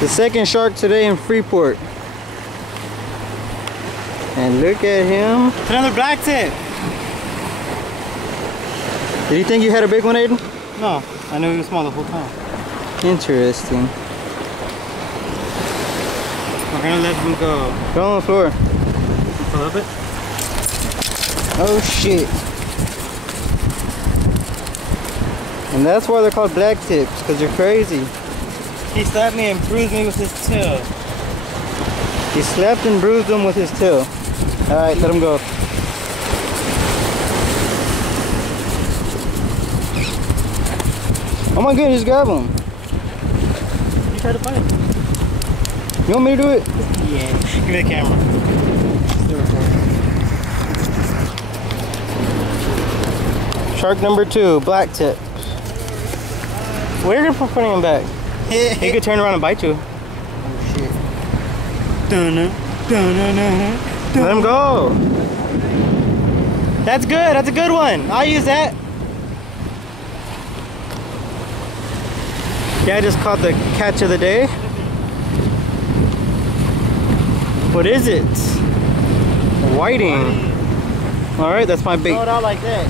The second shark today in Freeport. And look at him. It's another black tip. Did you think you had a big one, Aiden? No, I knew he was small the whole time. Interesting. We're gonna let him go. Go on the floor. Pull up it. Oh shit. And that's why they're called black tips, because they're crazy. He slapped me and bruised me with his tail. He slapped and bruised him with his tail. Alright, let him go. Oh my goodness, grab him. You try to fight him. You want me to do it? Yeah. Give me the camera. Shark number 2, black tip. Where are you putting him back? He could turn around and bite you. Oh shit. Dun-dun, dun-dun-dun, dun. Let him go. That's good. That's a good one. I'll use that. Yeah, I just caught the catch of the day. What is it? Whiting. Alright, that's my bait. Throw it out like that.